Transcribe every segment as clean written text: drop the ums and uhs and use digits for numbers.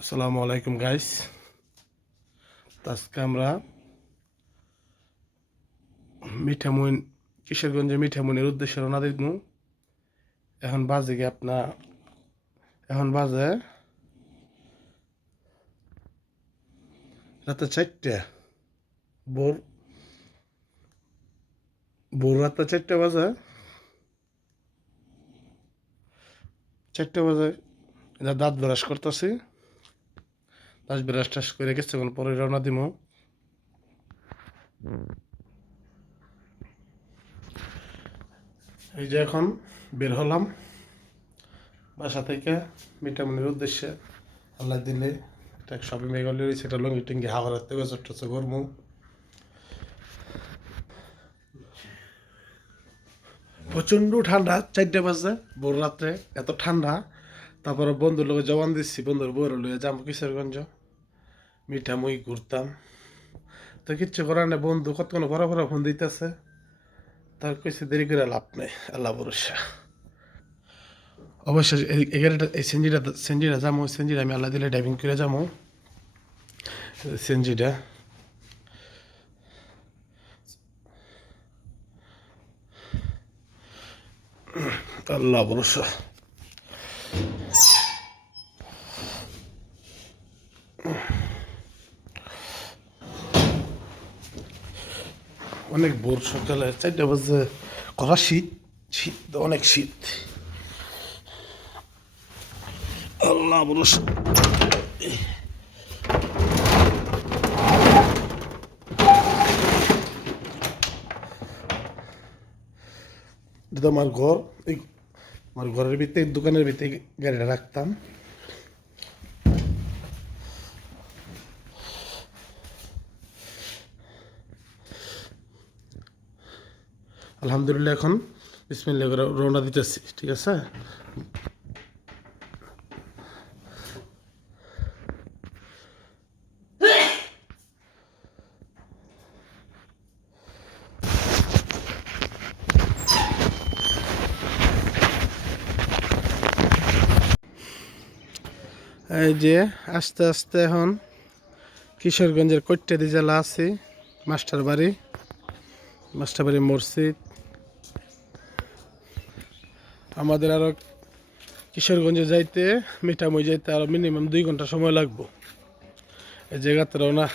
আসসালামু আলাইকুম গাইস। আজকে আমরা মিঠামইন কিশোরগঞ্জের মিঠামইনের উদ্দেশ্যে রওনা দিব। এখন বাজে কি এখন বাজে রাতে 4টা। ভোর ভোর রাতে 4টা বাজে। 4টা বাজে দাঁত ব্রাশ করতেছি। দাঁত ব্রাশ টাশ করে কিছুক্ষণ পরে রওনা দিব। এই যে এখন বের হলাম বাসা থেকে মিঠামইনের উদ্দেশ্যে। আল্লাহ দিলে একটা শপিং ব্যাগ রয়েছে, একটা লঙ্গি টঙ্গি হাওয়ার থেকে চট্টছে করবো। প্রচণ্ড ঠান্ডা, 4টা বাজে ভোর রাত্রে, এত ঠান্ডা। তারপরে বন্ধুর লোক জবান দিচ্ছি, বন্ধুর বউর লইয়া যাবো কিশোরগঞ্জ মিঠামই ঘুরতাম। তো কিচ্ছু করার নেই, বন্ধু কতক্ষণ ঘোরা ফোন দিতেছে। তার কইছে দেরি করে লাভ নেই, আল্লাহ ভরসা। অবশ্যই এই গাড়িটা, এই সেঞ্জিটা যাবো, সেঞ্জিটা আমি আল্লাহ দিলে ড্রাইভিং করে যাবো। সেঞ্জিটা আল্লাহ ভরসা। অনেক ভোর সকালে 4টা বাজে, কড়া শীত, শীত অনেক শীত, আল্লাহ ভরসা। এটা তো আমার ঘর, এই আমার ঘরের ভিতরে, দোকানের ভিতরে গাড়িটা রাখতাম। আলহামদুলিল্লাহ এখন বিসমিল্লাহ করে রওনা দিতেছি, ঠিক আছে। এই যে আস্তে আস্তে এখন কিশোরগঞ্জের কৈট্টাদি জেলা আছি, মাস্টারবাড়ি মসজিদ। আমাদের আরো কিশোরগঞ্জে যাইতে, মিঠামই যাইতে আরো মিনিমাম 2 ঘন্টা সময় লাগবো। এই জায়গাতে রওনা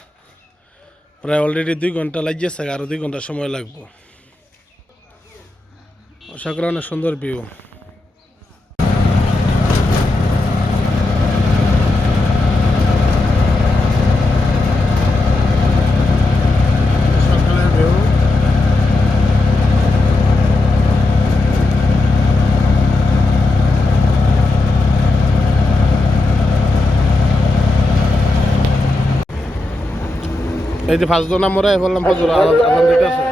প্রায় অলরেডি 2 ঘন্টা লাগিয়েছে, আরো 2 ঘন্টা সময় লাগবো। আশা করি অনেক সুন্দর ভিউ। এই যে 5 জন আমরা বললাম, ফজর আজান দিতেছে।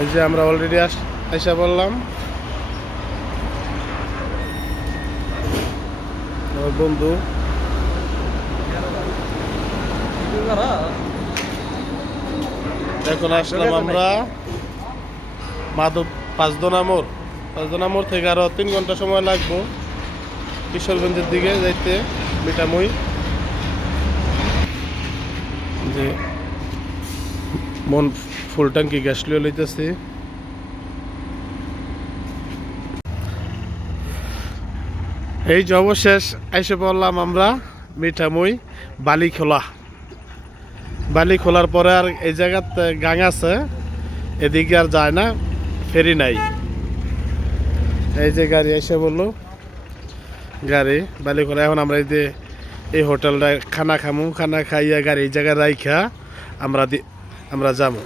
এই যে আমরা অলরেডি আইসা বললাম, আমার বন্ধু এখন আসলাম আমরা মাধব 5 দোনা মোড় থেকে আরো 3 ঘন্টা সময় লাগবো কিশোরগঞ্জের দিকে যাইতে, মিঠামই। যে মন ফুল ট্যাঙ্কি গ্যাস লিয়ে লইতেছি। এই যে অবশেষ আইসে পড়লাম আমরা মিঠামই বালি খোলার পরে আর এই জায়গাতে গাং আছে, এদিকে আর যায় না, ফেরি নাই। এই যে গাড়ি এসে বললো, গাড়ি বালি খোলা। এখন আমরা এই যে এই হোটেলটা খানা খাইয়া গাড়ি এই জায়গায় রাইখা আমরা যাবো।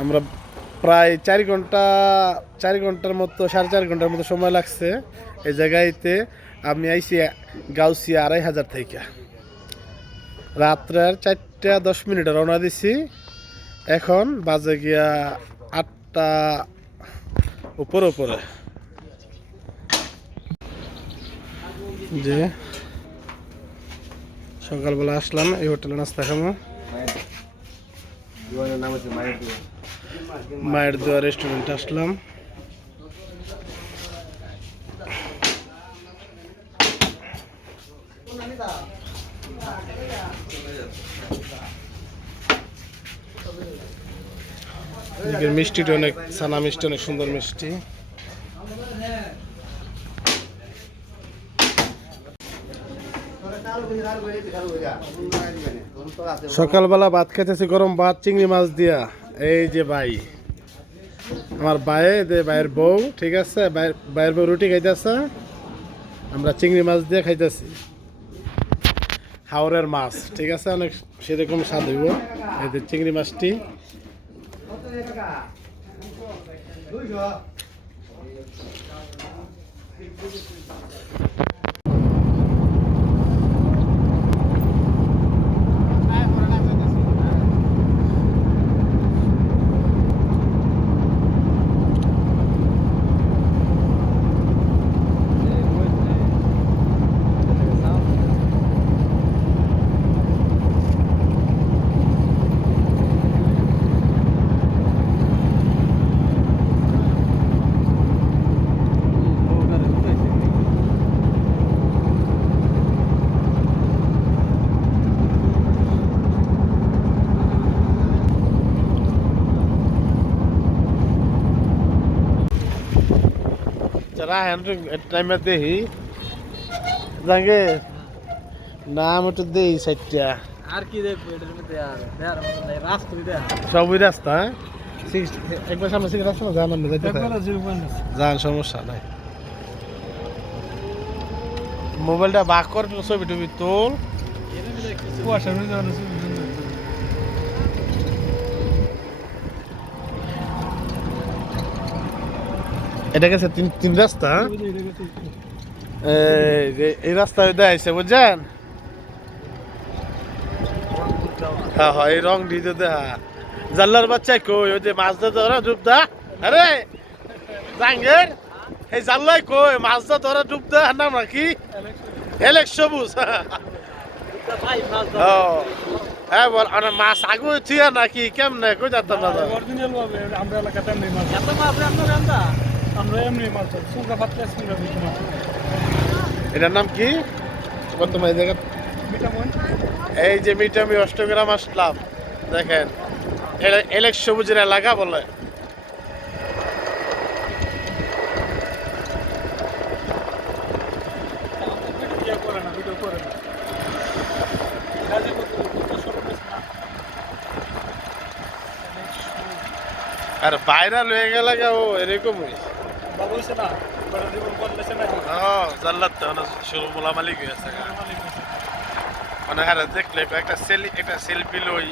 আমরা প্রায় 4 ঘন্টার মতো, 4.5 ঘন্টার মতো সময় লাগছে এই জায়গাতে। আমি আইছি গাউসিয়া 2500 থেকে, রাত্রের 4টা 10 মিনিটে রওনা দিছি। এখন বাজে গিয়া 8টা উপরে। যে সকালবেলা আসলাম এই হোটেলে নাস্তা খাবো। মায়ের দোয়া রেস্টুরেন্টে আসলাম। মিষ্টিটা অনেক, ছানা মিষ্টি অনেক সুন্দর মিষ্টি। সকালবেলা ভাত খাইতেছি, গরম ভাত চিংড়ি মাছ দিয়া। এই যে ভাই আমার ভাইয়ের বউ, ঠিক আছে, ভাইয়ের বউ রুটি খাইতেছে, আমরা চিংড়ি মাছ দিয়ে খাইতেছি। হাওরের মাছ, ঠিক আছে, অনেক সেরকম স্বাদ হইব। এই যে চিংড়ি মাছটি। যারা টাইমে দেখি জাঙ্গে নাম একটু দেই সাইটটা আর কি দেখবো এটার মধ্যে? আর দেয়ার মতো নাই, রাস্তা দেয়া সবই রাস্তা। একবার সামনে থেকে রাস্তা না জানান যাইতে যান, সমস্যা নাই। মোবাইলটা বাক কর, ছবি টবি তোল। কুয়াশার মধ্যে এটা গেছে তিন রাস্তা। এই রাস্তায় দেখাইছে, বুঝছেন? হ্যাঁ হ্যাঁ, এই রং দিয়ে দেখা জাল্লার বাচ্চা কই, ওই যে মাছ ধরে ধরা ডুব দা। আরে জাঙ্গের এই জাল্লাই কই মাছ ধরা ডুব দা নাম নাকি এলেক সবুজ। হ্যাঁ বল, মাছ আগু থিয়া নাকি কেমনে কই যাতাম না? অরিজিনাল ভাবে আমরা এলাকাতে নেই মাছ, এত মাছ আমরা রান্দা, আমরা এমনি মাছ সুঙ্গা পাতলা সুঙ্গা মাছ। এটার নাম কি বর্তমানে জায়গা? মিঠামন। এই যে মিঠামি অষ্টগ্রাম আসলাম, দেখেন এলেক সবুজের এলাকা বলে। আর ভাইরাল হয়ে গেল ও এরকম জাল্লাত শুরু বলা মালিক হয়ে গেছে। মানে হ্যাঁ দেখলে একটা সেলফি লই।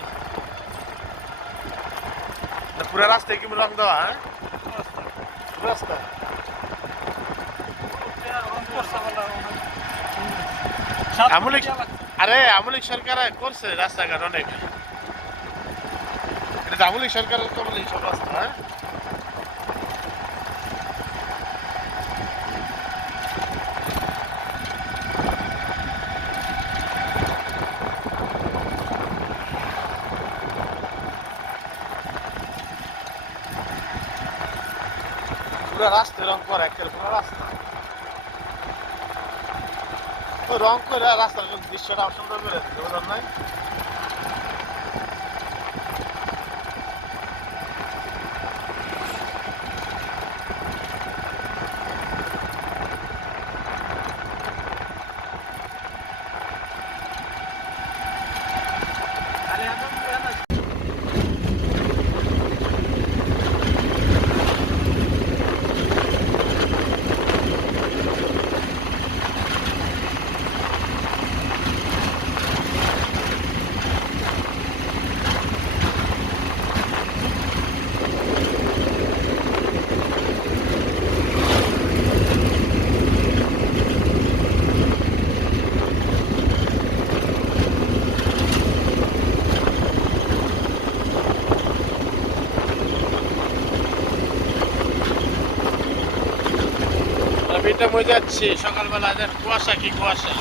পুরা রাস্তায় কি রং দেওয়া? হ্যাঁ রাস্তা আরে আমলিক সরকার করছে রাস্তাঘাট অনেক। এটা আমলিক সরকারের কমলে সব রাস্তা। হ্যাঁ পুরো রাস্তায় রং করা, একটা পুরো রাস্তা রং করে রাস্তার দৃশ্যটা সুন্দর করে বোঝার নাই। আমি এটা মই যাচ্ছি সকালবেলা, দেখ কুয়াশা কি কুয়াশা।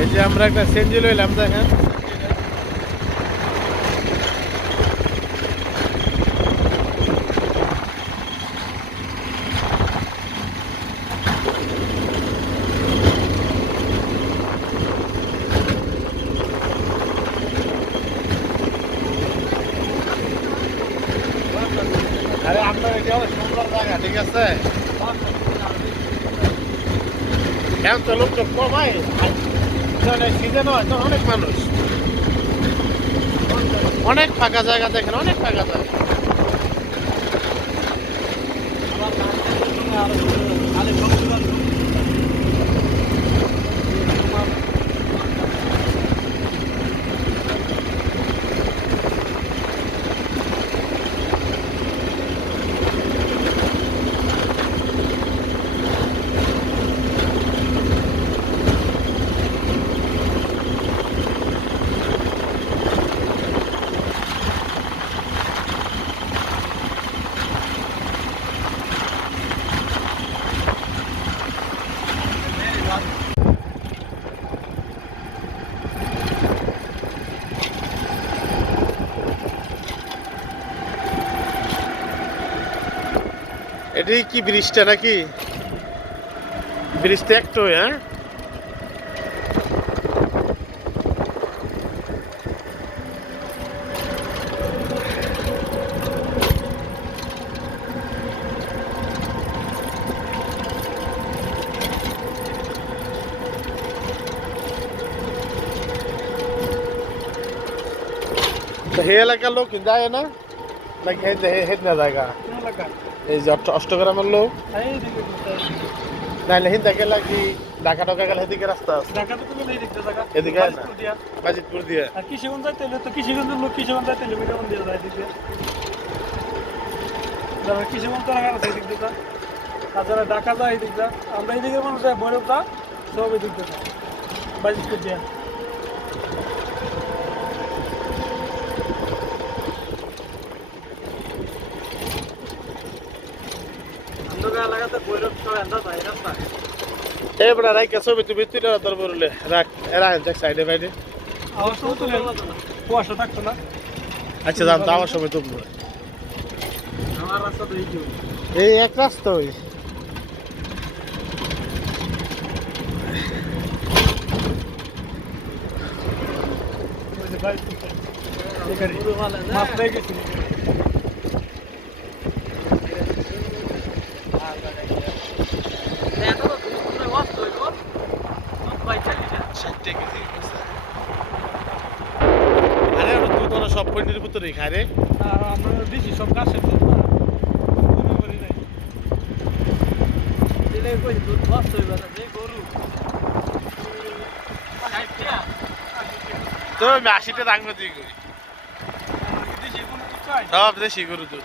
এই যে আমরা একটা সেঞ্জি লইলাম, দেখেন আরে আপনার এটা হলো সুন্দর জায়গা, ঠিক আছে। এখন তো লোক তো কমাই, সিজন হয় তো অনেক মানুষ, অনেক ফাঁকা জায়গা দেখেন, অনেক ফাঁকা জায়গা। এটি কি ব্রিজটা নাকি? ব্রিজটা একটু, হ্যাঁ তো হে এলাকার লোক যায় না নাকি হেদ না জায়গা? এই যে অষ্টগ্রামের লোক নাইলে হিন্দা গেলে কি ঢাকা টাকা গেলে এদিকে রাস্তা আছে, এদিকে না বাজিতপুর দিয়ে। কিশোরগঞ্জ যাইতে হলে তো কিশোরগঞ্জের লোক কিশোরগঞ্জ যাইতে হলে বিটা দিয়ে যায় দিকে, যারা কিশোরগঞ্জ তো রাখা আছে দিক দিয়ে, আর যারা ঢাকা যায় এই দিক দিয়ে, আমরা এই দিকের মানুষ যায় বৈরবটা সব এই দিক দিয়ে বাজিতপুর দিয়ে। এবার রাইকা ছবি তুমি তুলে তোর বললে রাখ, এরা যাক সাইডে বাইরে। কুয়াশা থাকতো না। আচ্ছা যান, যাওয়ার সময় তুলবো। আমার রাস্তা তো এই এক রাস্তা ওই মাছ পেয়ে গেছি। আরে দুধ সব পয়েন্টের ভিতরেই খায় রে। আমরা দিছি সব গাছের তো আমি 80টা দাঙ্গ দিয়ে করি, সব দেশি গরু দুধ।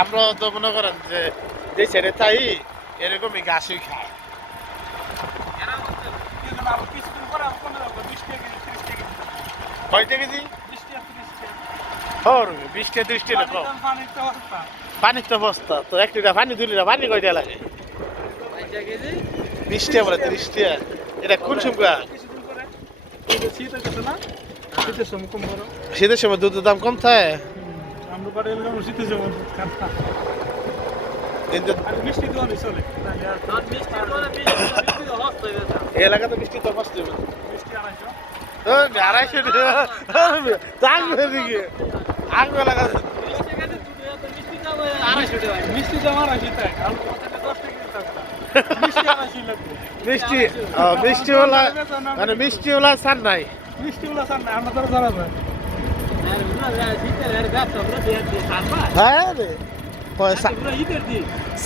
আমরা তো মনে করেন যে যে ছেড়ে তাই এরকমই গাছই খায়। কয়টা কেজি? 20টা 30টা কম। পানির তো বস্তা তো 1 লিটার পানি 2 লিটার পানি কয়টা লাগে? 20টা বলে 30টা। এটা কোন সময়? শীতের সময় দুধের দাম কম থাকে। এই এলাকাতে মিষ্টি তো কষ্ট হবে। 250 দিকে আঙ্গ এলাকা মিষ্টিওয়ালা মানে মিষ্টিওয়ালা সার নাই, মিষ্টিগুলো সার না আমরা তো ধরা যায়। হ্যাঁ রে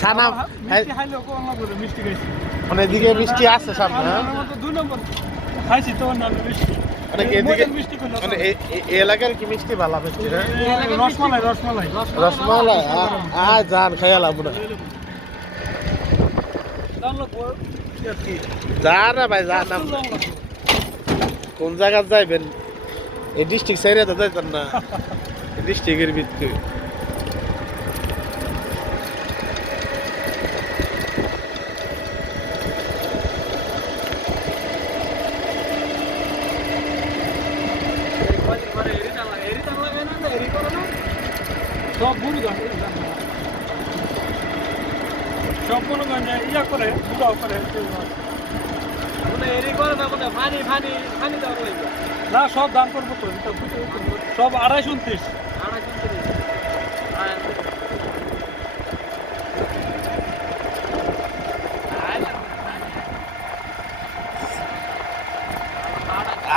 সানা মিষ্টি খাইলেও কম না বলে মিষ্টি খাইছি। মানে এদিকে মিষ্টি আছে সামনে। দুই নম্বর খাইছি তো অন্যান্য মিষ্টি মানে এই এদিকে মজার মিষ্টি করলে মানে এই এলাকার কি মিষ্টি ভালো মিষ্টি না রসমালাই রসমালাই রসমালাই জান খাইলাম না জানলো পর কি যা না ভাই যা না কোন জায়গা যাইবেন এই ডিস্ট্রিক্ট সাইডে তো যাইতেন না ডিস্ট্রিক্টের ভিতরে সব বুড়ি গান সব কোনো গান ইয়া করে বুড়াও করে না সব দাম করবো তো সব 229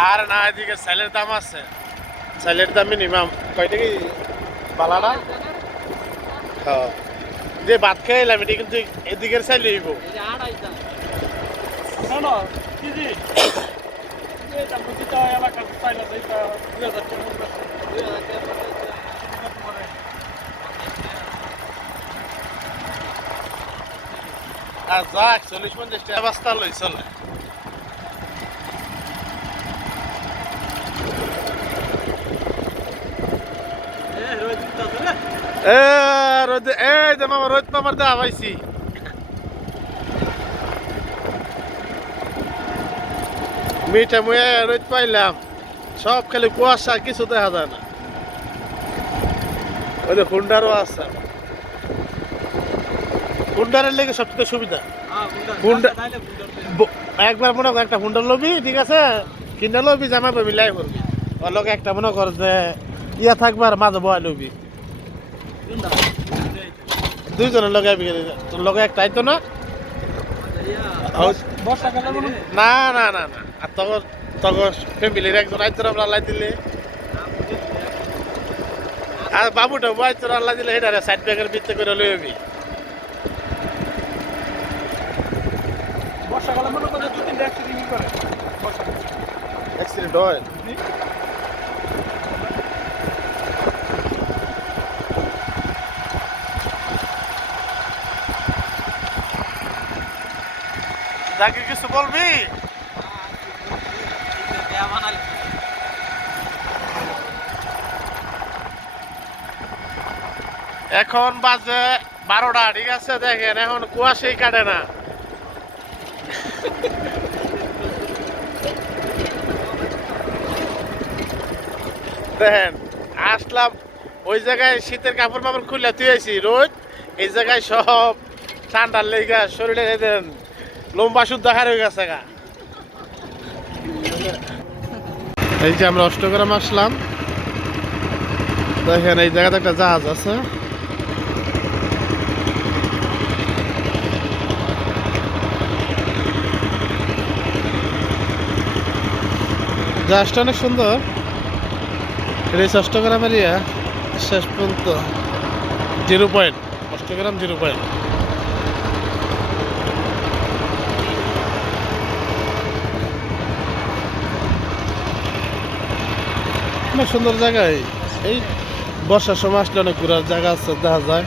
আর না এদিকে সাইলের দাম আছে সাইলের দাম মিনিমাম কয়টা কি বালানা হ্যাঁ যে ভাত খাইলাম এটা কিন্তু এদিকের সাইলে হইব না না কি জি এটা প্রতিটা এলাকার চাইলে এটা 2000 টাকা আর যাক 40-50 টাকা বস্তা লই চলে রোদ এই যে মামা রোদ মামার দেওয়া পাইছি মিঠা মুয়ে রোদ পাইলাম সব খালি কুয়াশা কিছু দেখা যায় না ওই যে হুন্ডারও আছে হুন্ডারের লেগে সবচেয়ে সুবিধা একবার মনে কর একটা হুন্ডার লবি ঠিক আছে কিনা লবি জামা পাবি লাই করবি ওর লোক একটা মনে কর যে ইয়া থাকবার মাঝে বয়া লবি দুইজনের লগে তোর লগে একটা আইতো না না না না না আর তখন তখন ফ্যামিলির একজন আইতো আমরা আল্লাহ দিলে আর বাবুটা আইতো আল্লাহ দিলে এটা সাইড ব্যাগের ভিত্তি করে লইবি বর্ষাকালে মনে করে 2-3 অ্যাক্সিডেন্ট করে অ্যাক্সিডেন্ট হয় যাকে কিছু বলবি এখন বাজে 12টা ঠিক আছে দেখেন এখন কুয়াশাই কাটে না দেখেন আসলাম ওই জায়গায় শীতের কাপড় মাপড় খুলে তুইছি রোদ এই জায়গায় সব ঠান্ডার লেগে শরীরে দেন লম্বা শুদ্ধ হার হয়ে গেছে গা এই যে আমরা অষ্টগ্রাম আসলাম দেখেন এই জায়গাতে একটা জাহাজ আছে জাহাজটা অনেক সুন্দর এটা অষ্টগ্রাম এরিয়া শেষ পর্যন্ত 0 পয়েন্ট অষ্টগ্রাম 0 পয়েন্ট অনেক সুন্দর জায়গায় এই বর্ষার সময় আসলে অনেক ঘোরার জায়গা আছে দেখা যায়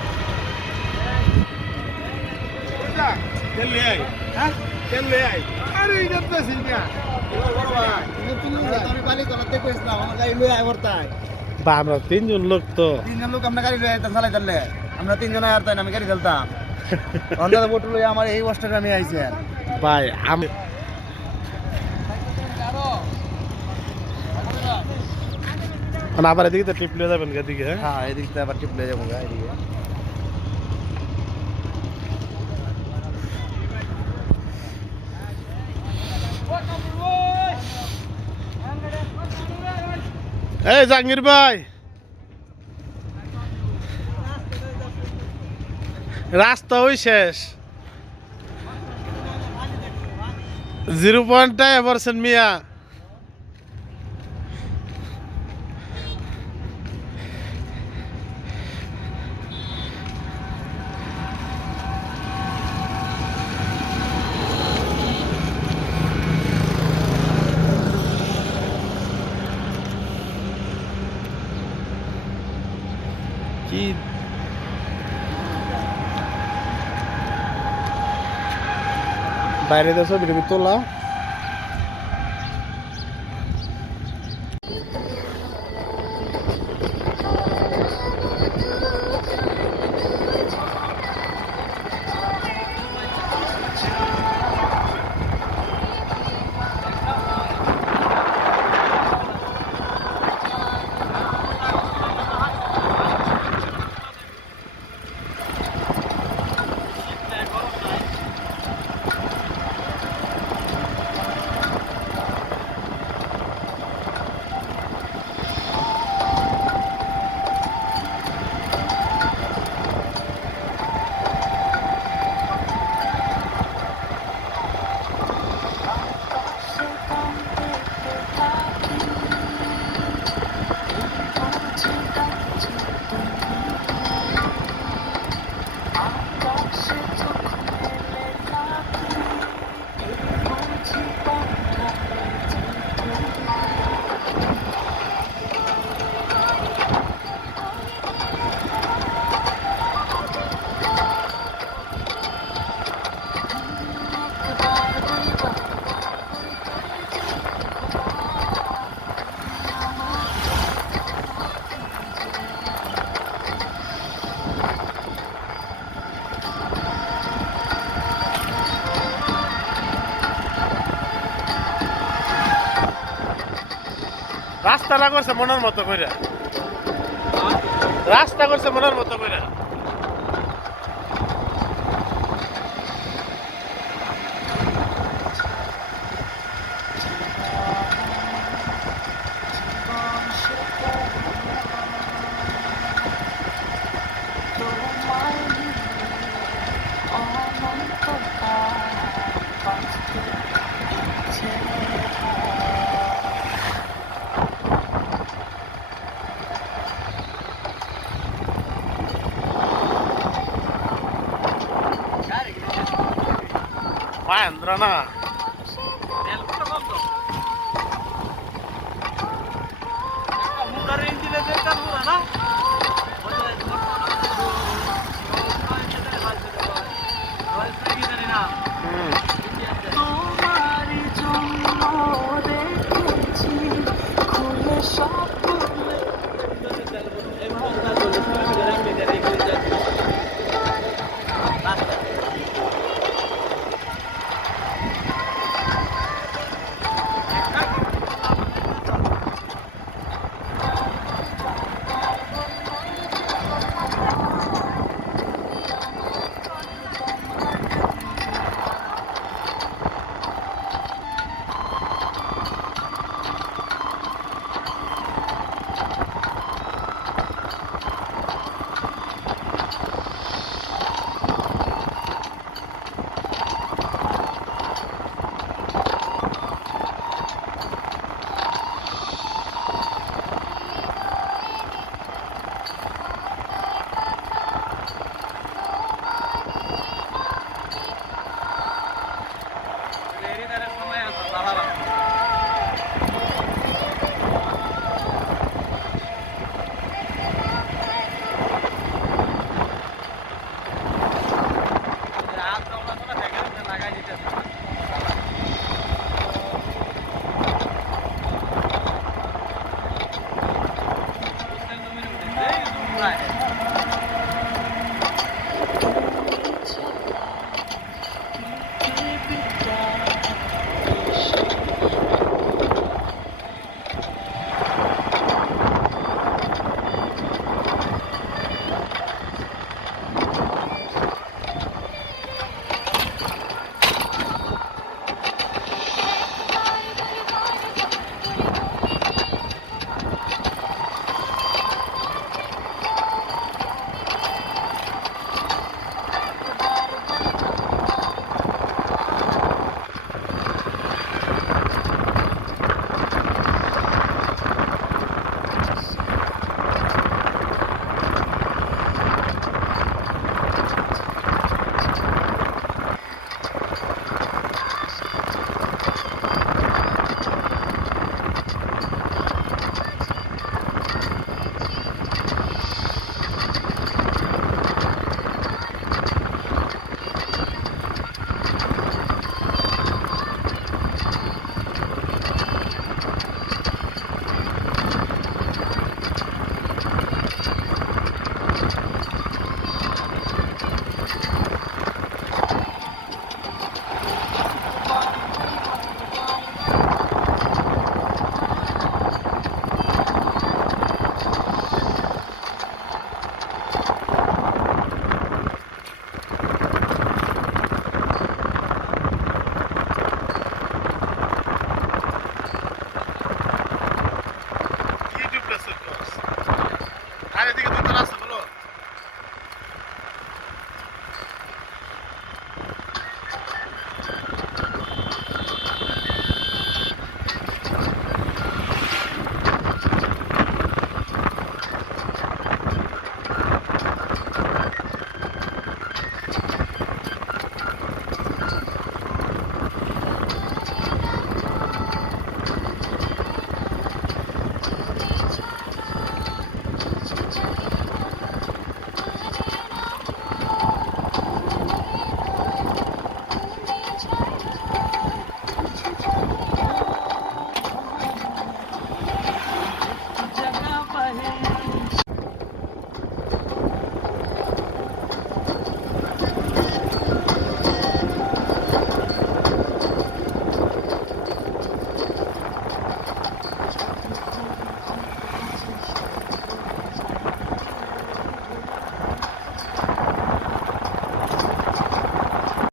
বা আমরা 3 জন লোক তো 3 জন লোক আমরা গাড়ি লয়ে আইতাম চালাই চললে আমরা 3 জন আর তাই আমি গাড়ি চালতাম অন্ধার বোট লয়ে আমার এই অষ্টগ্রামে আইছেন ভাই আমি আবার এদিকে তো ট্রিপ নিয়ে যাবেন এদিকে হ্যাঁ হ্যাঁ এদিক থেকে আবার টিপ লয়ে যাবো এদিকে এই জাহাঙ্গীর ভাই রাস্তা ওই শেষ 0 পয়েন্টটাই পড়ছেন মিয়া কি বাইরে তো ছবি টবি তোলা। রাস্তাটা করছে মনের মতো কইরা, রাস্তা করছে মনের মতো কইরা। Mahendra na